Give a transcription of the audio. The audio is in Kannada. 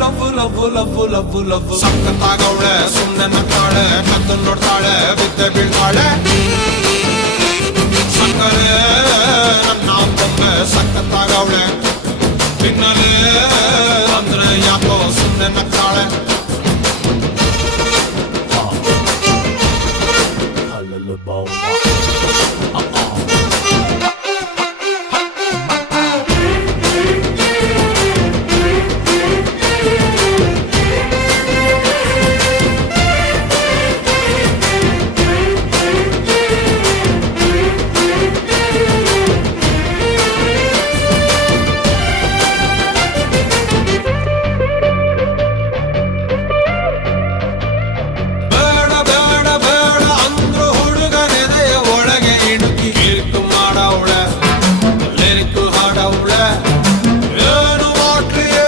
love love love love love ಸಕ್ಕತ್ತಾಗವಳೆ ಸುಮ್ನೆ ನಗ್ತಾಳೆ ಕದ್ದು ನೋಡ್ತಾಳೆ ಬಿದ್ದೆ ಬೀಳ್ತಾಳೆ ಸಕ್ಕರೆ ನನ್ನ ಬೊಮ್ಮೆ ಸಕ್ಕತ್ತಾಗವಳೆ ತಿನ್ನಲೇ